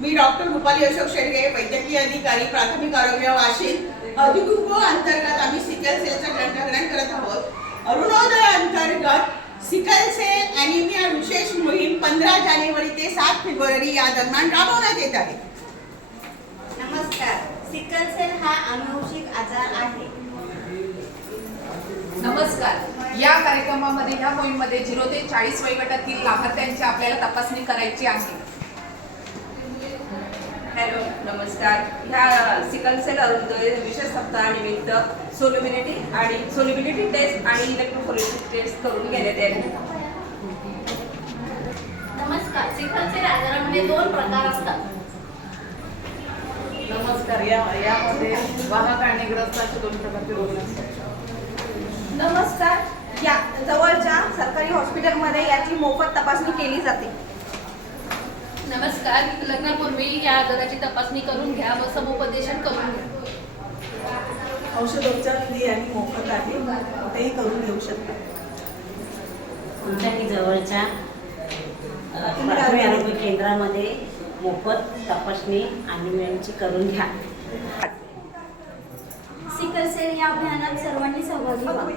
मी doctor Rupali Ashok Shedge, वैद्यकीय अधिकारी, प्राथमिक आरोग्य वाशिम अधिकुंभ अंतर्गत आम्ही सिकल सेलचं ग्रंथग्रहण करत आहोत। अरुणोदय अंतर्गत सिकल सेल ॲनिमिया विशेष मोहीम 15 जानेवारी ते 7 फेब्रुवारी या दरम्यान राबवण्यात येत आहे। नमस्कार, सिकल सेल हा अनुवंशिक आजार आहे। नमस्कार, या कार्यक्रमामध्ये या मोहीममध्ये 0 ते 40 वयोगटातील लाभार्थ्यांची आपल्याला तपासणी करायची आहे। हॅलो, नमस्कार। ह्या सिकल सेल अरुणोदय विशेष सप्ताहानिमित्त सोलिबिलिटी टेस्ट आणि इलेक्ट्रोफोरेन्सिक टेस्ट करून घेण्यात आले। नमस्कार, सिकल सेल आजारामध्ये 2 प्रकार असतात। नमस्कार, यामध्ये वाहक आणि ग्रस्त असे 2 प्रकारचे रोग असतात। नमस्कार, या जवळच्या सरकारी हॉस्पिटलमध्ये याची मोफत तपासणी केली जाते। नमस्कार, लग्नापूर्वी या आजाराची तपासणी करून घ्या व समुपदेशन करून घ्या। औषधोपचार फ्री आणि मोफत आहे, कुठेही करून घेऊ शकता। तुमच्या जवळच्या प्राथमिक आरोग्य केंद्रामध्ये मोफत तपासणी आणि करून घ्या। सिकल सेल या अभियानात सर्वांनी सहभागी व्हावे।